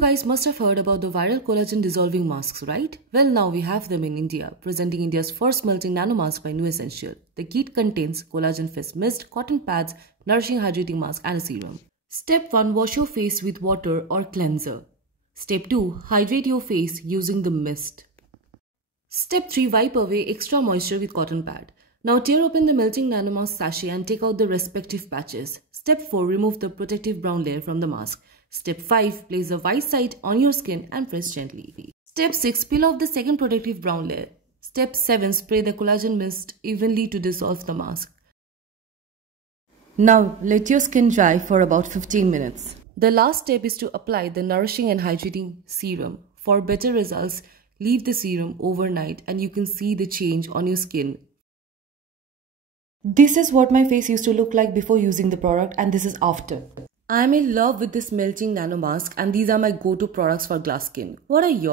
guys must have heard about the viral collagen dissolving masks, right? Well, now we have them in India, presenting India's first melting nano mask by New Essential. The kit contains collagen fizz mist, cotton pads, nourishing hydrating mask and a serum. Step 1. Wash your face with water or cleanser. Step 2. Hydrate your face using the mist. Step 3. Wipe away extra moisture with cotton pad. Now tear open the melting nano mask sachet and take out the respective patches. Step 4. Remove the protective brown layer from the mask. Step 5. Place the white side on your skin and press gently. Step 6. Peel off the second protective brown layer. Step 7. Spray the collagen mist evenly to dissolve the mask. Now let your skin dry for about 15 minutes. The last step is to apply the nourishing and hydrating serum. For better results, leave the serum overnight and you can see the change on your skin. This is what my face used to look like before using the product, and this is after. I am in love with this melting nano mask, and these are my go-to products for glass skin. What are yours?